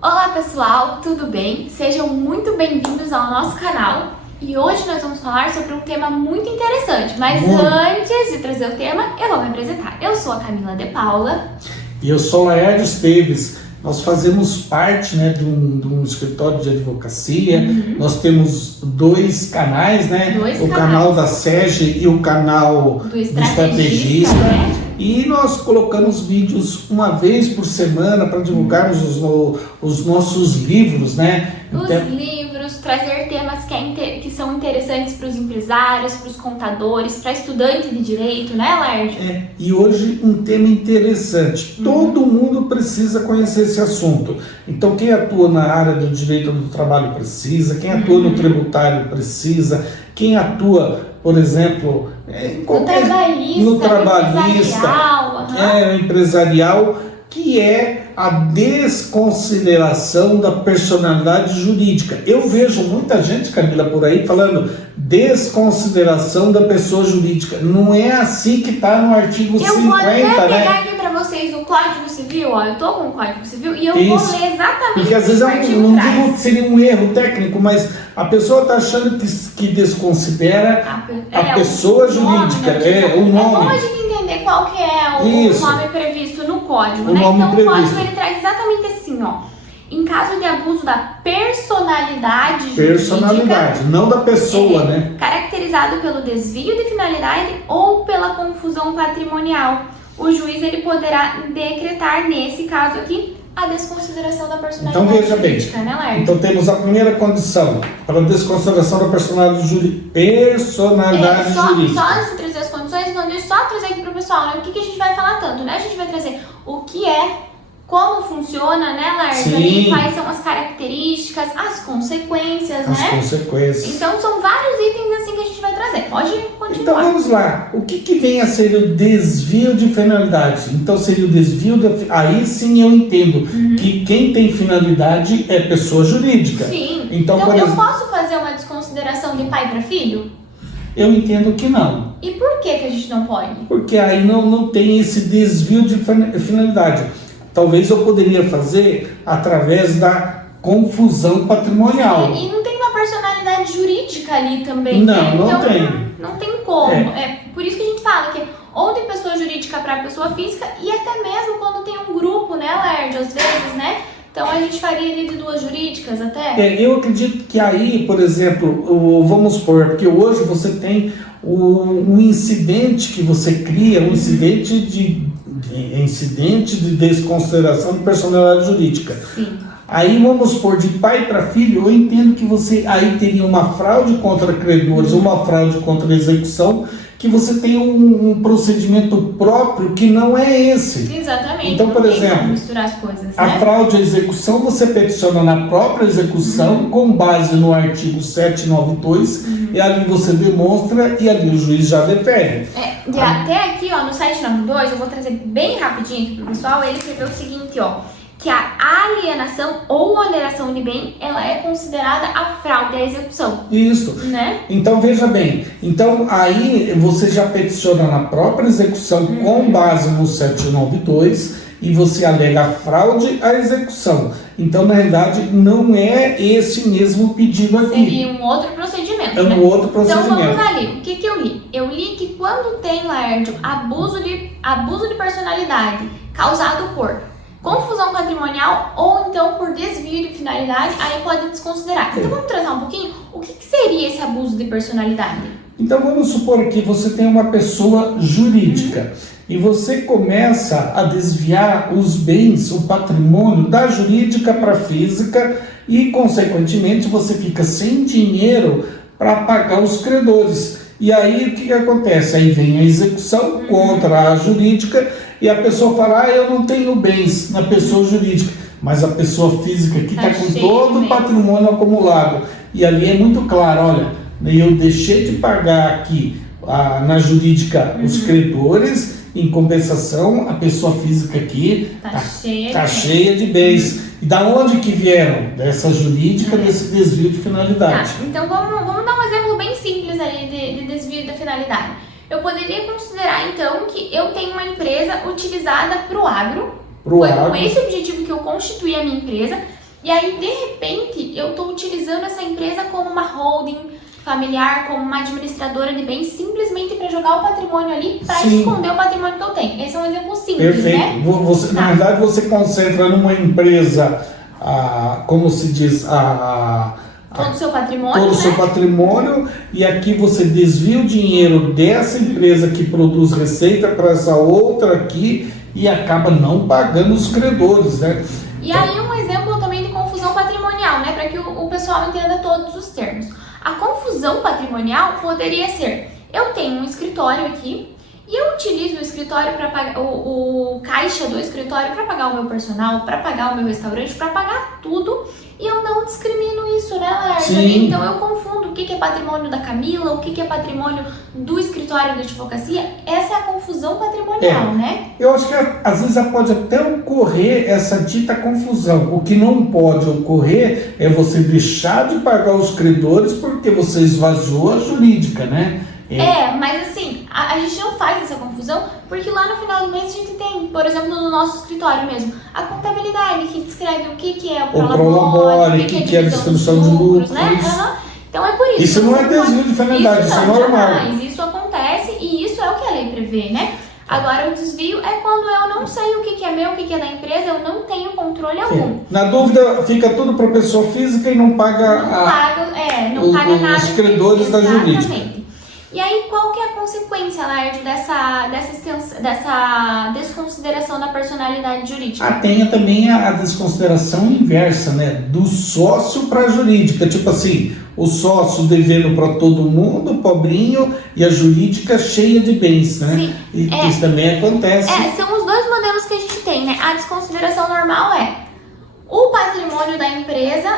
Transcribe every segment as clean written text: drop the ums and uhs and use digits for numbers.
Olá pessoal, tudo bem? Sejam muito bem-vindos ao nosso canal e hoje nós vamos falar sobre um tema muito interessante, mas antes de trazer o tema, eu vou me apresentar. Eu sou a Camila de Paula. E eu sou o Laércio Esteves. Nós fazemos parte de um escritório de advocacia. Nós temos dois canais, o canal da SEG e o canal do Estrategista. E nós colocamos vídeos uma vez por semana para divulgarmos os nossos livros, Livros, trazer temas que são interessantes para os empresários, para os contadores, para estudante de direito, né, Laércio? E hoje um tema interessante. Todo mundo precisa conhecer esse assunto. Então quem atua na área do direito do trabalho precisa, quem atua no tributário precisa, quem atua, por exemplo, no trabalhista, empresarial, que é a desconsideração da personalidade jurídica. Eu vejo muita gente, Camila, por aí falando desconsideração da pessoa jurídica. Não é assim que está no artigo 50, Eu vou até pegar aqui para vocês o Código Civil, ó, eu tô com o Código Civil e eu vou ler exatamente. Porque às vezes não digo que seria um erro técnico, mas a pessoa está achando que desconsidera a pessoa jurídica, o nome. É bom a gente entender qual que é o nome previsto no código, Então o código ele traz exatamente assim, ó. Em caso de abuso da personalidade jurídica, não da pessoa, caracterizado pelo desvio de finalidade ou pela confusão patrimonial, o juiz ele poderá decretar, nesse caso aqui, a desconsideração da personalidade jurídica, Laércio? Então temos a primeira condição para a desconsideração da personalidade jurídica. Só antes de trazer as condições, então deixa eu só trazer aqui para o pessoal, O que a gente vai falar tanto, A gente vai trazer o que é, como funciona, Laércio? Quais são as características, as consequências, consequências. Então são vários itens assim que a gente vai trazer. Pode continuar. Então vamos lá. O que vem a ser o desvio de finalidade? Então seria o desvio Aí sim eu entendo que quem tem finalidade é pessoa jurídica. Sim. Então eu posso fazer uma desconsideração de pai para filho? Eu entendo que não. E por que a gente não pode? Porque aí não tem esse desvio de finalidade. Talvez eu poderia fazer através da confusão patrimonial. E não tem uma personalidade jurídica ali também, Não tem. Não tem como. É por isso que a gente fala que ou de pessoa jurídica para pessoa física e até mesmo quando tem um grupo, Laércio, às vezes, Então a gente faria ali de duas jurídicas até? Eu acredito que aí, por exemplo, vamos supor, porque hoje você tem um incidente que você cria, um incidente de desconsideração de personalidade jurídica. Sim. Aí vamos supor, de pai para filho, eu entendo que você aí teria uma fraude contra credores, uma fraude contra execução, que você tem um procedimento próprio que não é esse. Exatamente. Então, por exemplo, misturar as coisas, a fraude à execução, você peticiona na própria execução, com base no artigo 792, e ali você demonstra e ali o juiz já defere. E até aqui, no 792, eu vou trazer bem rapidinho aqui pro pessoal, ele escreveu o seguinte, que a alienação ou oneração de bem, ela é considerada a fraude à execução. Isso. Então, veja bem, aí você já peticiona na própria execução com base no 792 e você alega a fraude à execução. Então, na realidade, não é esse mesmo pedido aqui. Seria um outro procedimento, um outro procedimento. Então, vamos ali. O que eu li? Eu li que quando tem, Laércio, abuso de personalidade causado por confusão patrimonial ou então por desvio de finalidade, aí pode desconsiderar. Então vamos tratar um pouquinho o que seria esse abuso de personalidade. Então vamos supor que você tem uma pessoa jurídica e você começa a desviar os bens, o patrimônio da jurídica para a física e consequentemente você fica sem dinheiro para pagar os credores. E aí o que acontece? Aí vem a execução contra a jurídica e a pessoa fala, eu não tenho bens na pessoa jurídica, mas a pessoa física que está com todo o patrimônio acumulado. E ali é muito claro, olha, eu deixei de pagar aqui na jurídica os credores, em compensação a pessoa física aqui está cheia de bens. E da onde que vieram? Dessa jurídica, desse desvio de finalidade. Então vamos dar um exemplo bem simples ali de desvio da finalidade. Eu poderia considerar então que eu tenho uma empresa utilizada para o agro. Foi com esse objetivo que eu constituí a minha empresa. E aí, de repente, eu estou utilizando essa empresa como uma holding familiar, como uma administradora de bens, simplesmente para jogar o patrimônio ali, para esconder o patrimônio que eu tenho. Esse é um exemplo simples, perfeito, né? Você, na verdade, você concentra numa empresa, como se diz, todo o seu patrimônio, todo o seu patrimônio, e aqui você desvia o dinheiro dessa empresa que produz receita para essa outra aqui e acaba não pagando os credores, né? E aí um exemplo também de confusão patrimonial, né, para que o pessoal entenda todos os termos. A confusão patrimonial poderia ser: eu tenho um escritório aqui e eu utilizo o escritório para pagar o caixa do escritório para pagar o meu personal, para pagar o meu restaurante, para pagar tudo, e eu não discrimino isso, né, Laerte? Então eu confundo o que é patrimônio da Camila, o que é patrimônio do escritório da advocacia. Essa é a confusão patrimonial, né? Eu acho que às vezes pode até ocorrer essa dita confusão. O que não pode ocorrer é você deixar de pagar os credores porque você esvaziou a jurídica, né? Mas assim, a gente não faz essa confusão, porque lá no final do mês a gente tem, por exemplo, no nosso escritório mesmo, a contabilidade que descreve o que é o prolabore, o que é a distribuição de lucros, né? Então é por isso. Isso não é desvio de finalidade, isso é normal. Mas isso acontece e isso é o que a lei prevê, né? Agora, o desvio é quando eu não sei o que é meu, o que é da empresa, eu não tenho controle algum. Na dúvida, fica tudo para a pessoa física e não paga, não paga nada os credores da jurídica. E aí, qual que é a consequência, Laerte, dessa desconsideração da personalidade jurídica? Tem também a desconsideração inversa, né? Do sócio para a jurídica. Tipo assim, o sócio devendo para todo mundo, pobrinho, e a jurídica cheia de bens, né? Sim. Isso também acontece. São os dois modelos que a gente tem, né? A desconsideração normal o patrimônio da empresa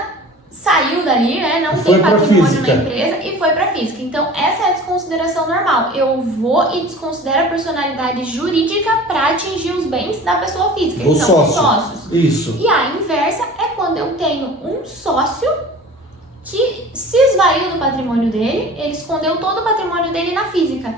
saiu dali, né? Não tem patrimônio na empresa e foi para física. Então, essa é a desconsideração normal. Eu vou e desconsidero a personalidade jurídica para atingir os bens da pessoa física, que são os sócios. Isso. E a inversa é quando eu tenho um sócio que se esvaiu do patrimônio dele, ele escondeu todo o patrimônio dele na física.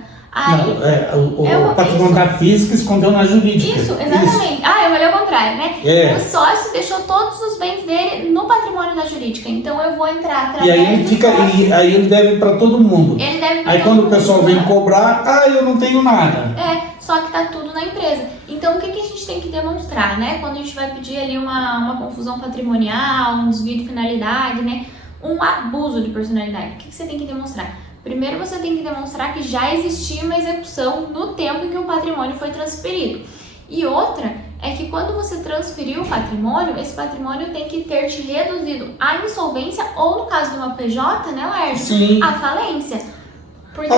O patrimônio da física escondeu na jurídica. Isso, exatamente. Eu falei ao contrário, né? O sócio deixou todos os bens dele no patrimônio da jurídica. Então eu vou entrar através e aí ele deve para todo mundo. Ele deve pra aí quando o pessoal vem cobrar, eu não tenho nada. Só que tá tudo na empresa. Então o que a gente tem que demonstrar, né? Quando a gente vai pedir ali uma confusão patrimonial, um desvio de finalidade, né? Um abuso de personalidade. O que você tem que demonstrar? Primeiro, você tem que demonstrar que já existia uma execução no tempo em que o patrimônio foi transferido. E outra é que quando você transferiu o patrimônio, esse patrimônio tem que ter te reduzido à insolvência ou, no caso de uma PJ, né, Laerte? A falência. Porque...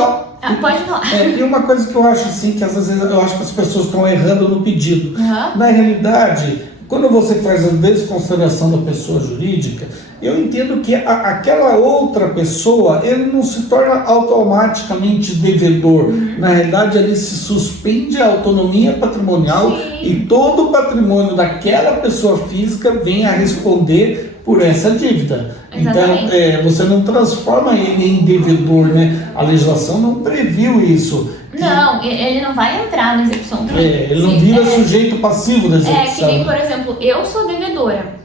pode falar. E uma coisa que eu acho assim, que às vezes eu acho que as pessoas estão errando no pedido. Na realidade, quando você faz a desconsideração da pessoa jurídica, eu entendo que aquela outra pessoa, ele não se torna automaticamente devedor. Na realidade, ele se suspende a autonomia patrimonial e todo o patrimônio daquela pessoa física vem a responder por essa dívida. Exatamente. Então, você não transforma ele em devedor, né? A legislação não previu isso. Não, ele não vai entrar na execução. Ele não vira sujeito passivo da execução. Que nem, por exemplo, eu sou devedora.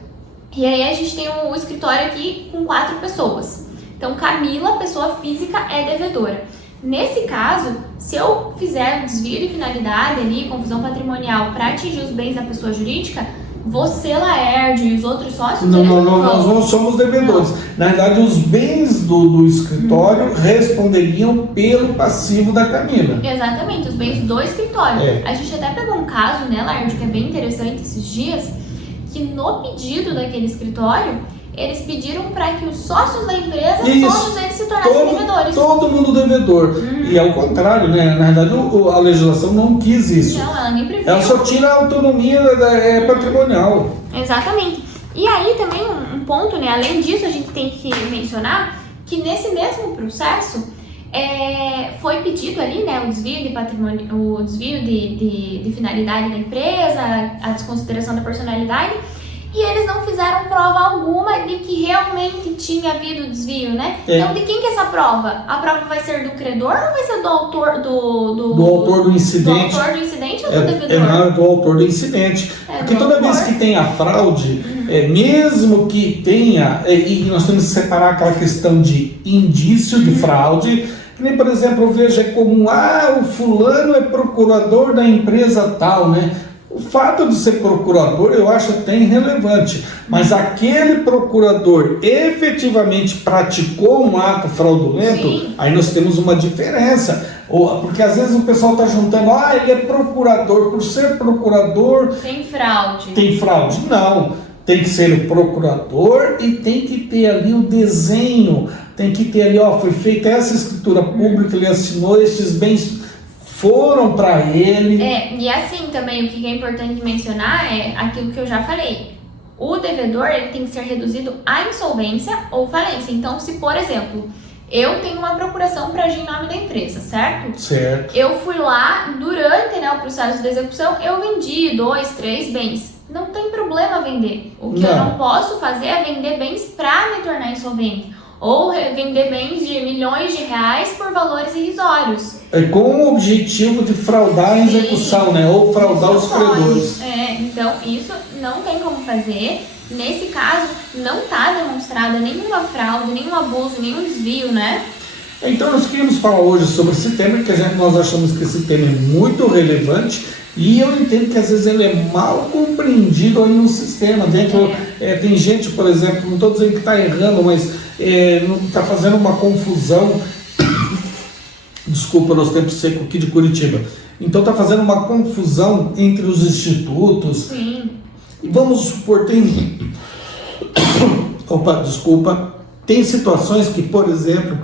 E aí a gente tem um escritório aqui com 4 pessoas. Então, Camila, pessoa física, é devedora. Nesse caso, se eu fizer um desvio de finalidade ali, confusão patrimonial, para atingir os bens da pessoa jurídica, você, Laerte, e os outros sócios... Nós não somos devedores. Na verdade, os bens do escritório responderiam pelo passivo da Camila. Exatamente, os bens do escritório. A gente até pegou um caso, né, Laerte, que é bem interessante esses dias, que no pedido daquele escritório, eles pediram para que os sócios da empresa, todos eles se tornassem devedores. Todo mundo devedor. E ao contrário, né? Na verdade, a legislação não quis isso. Não, ela nem previu. Ela só tira a autonomia patrimonial. Exatamente. E aí também um ponto, né? Além disso, a gente tem que mencionar que nesse mesmo processo foi pedido ali, né, o desvio de patrimônio, o desvio de finalidade da empresa, a desconsideração da personalidade. e eles não fizeram prova alguma de que realmente tinha havido desvio, né? Então, de quem que é essa prova? A prova vai ser do credor ou vai ser do autor do autor do incidente? Do autor do incidente ou do devedor? Não, do autor do incidente. Porque toda vez que tem a fraude, mesmo que tenha, e nós temos que separar aquela questão de indício de fraude, que nem, por exemplo, eu vejo comum, o fulano é procurador da empresa tal, né? O fato de ser procurador eu acho até irrelevante, mas aquele procurador efetivamente praticou um ato fraudulento, sim, aí nós temos uma diferença. Porque às vezes o pessoal está juntando, ele é procurador, por ser procurador... Tem fraude. Tem fraude. Não, tem que ser o procurador e tem que ter ali o desenho, tem que ter ali, foi feita essa escritura pública, ele assinou, estes bens foram para ele. E assim também, o que é importante mencionar é aquilo que eu já falei. O devedor, ele tem que ser reduzido à insolvência ou falência. Então, se, por exemplo, eu tenho uma procuração para agir em nome da empresa, certo? Certo. Eu fui lá, durante o processo de execução, eu vendi 2, 3 bens. Não tem problema vender. O que eu não posso fazer é vender bens para me tornar insolvente. Ou vender bens de milhões de reais por valores irrisórios. Com o objetivo de fraudar a execução, né? Ou fraudar os credores. Então isso não tem como fazer. Nesse caso, não está demonstrada nenhuma fraude, nenhum abuso, nenhum desvio, né? Então nós queríamos falar hoje sobre esse tema, que nós achamos que esse tema é muito relevante e eu entendo que às vezes ele é mal compreendido aí no sistema. Tem gente, por exemplo, não estou dizendo que está errando, mas está fazendo uma confusão. Desculpa, nós temos seco aqui de Curitiba. Então está fazendo uma confusão entre os institutos. Sim. E vamos supor, tem situações que, por exemplo...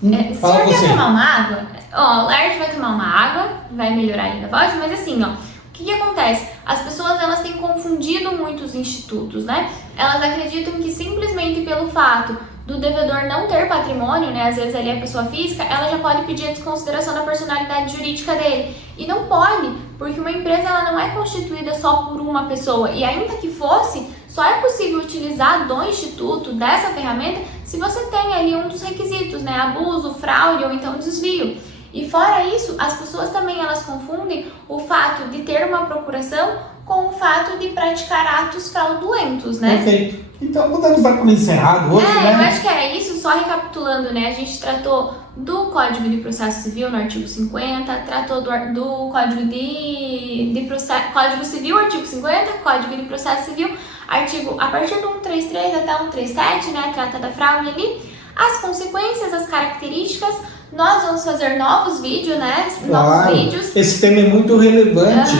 o senhor quer tomar uma água? O Laerte vai tomar uma água, vai melhorar ali a voz, mas assim, o que acontece? As pessoas, elas têm confundido muito os institutos, né? Elas acreditam que simplesmente pelo fato do devedor não ter patrimônio, né? Às vezes ele é pessoa física, ela já pode pedir a desconsideração da personalidade jurídica dele. E não pode, porque uma empresa, ela não é constituída só por uma pessoa. E ainda que fosse, só é possível utilizar do instituto, dessa ferramenta, se você tem ali um dos requisitos, né? Abuso, fraude ou então desvio. E fora isso, as pessoas também, elas confundem o fato de ter uma procuração com o fato de praticar atos fraudulentos, né? Perfeito. Então, podemos dar como encerrado hoje, né? Eu acho que era isso. Só recapitulando, né? A gente tratou do Código de Processo Civil no artigo 50, tratou do Código de Processo, Código Civil, artigo 50, Código de Processo Civil, artigo a partir do 133 até 137, né? Trata da fraude ali, as consequências, as características. Nós vamos fazer novos vídeos, né? Novos vídeos. Esse tema é muito relevante.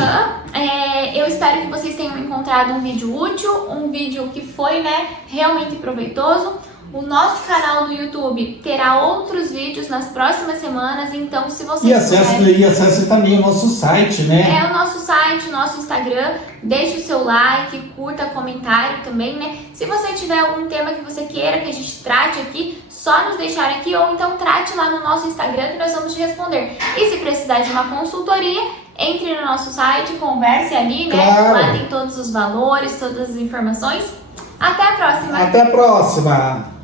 Eu espero que vocês tenham encontrado um vídeo útil, um vídeo que foi, né, realmente proveitoso. O nosso canal do YouTube terá outros vídeos nas próximas semanas, então se vocês acesse também o nosso site, né? O nosso site, o nosso Instagram, deixe o seu like, curta, comentário também, né? Se você tiver algum tema que você queira que a gente trate aqui, só nos deixar aqui ou então trate lá no nosso Instagram que nós vamos te responder. E se precisar de uma consultoria, entre no nosso site, converse ali, né? Claro. Lá tem todos os valores, todas as informações. Até a próxima! Até a próxima!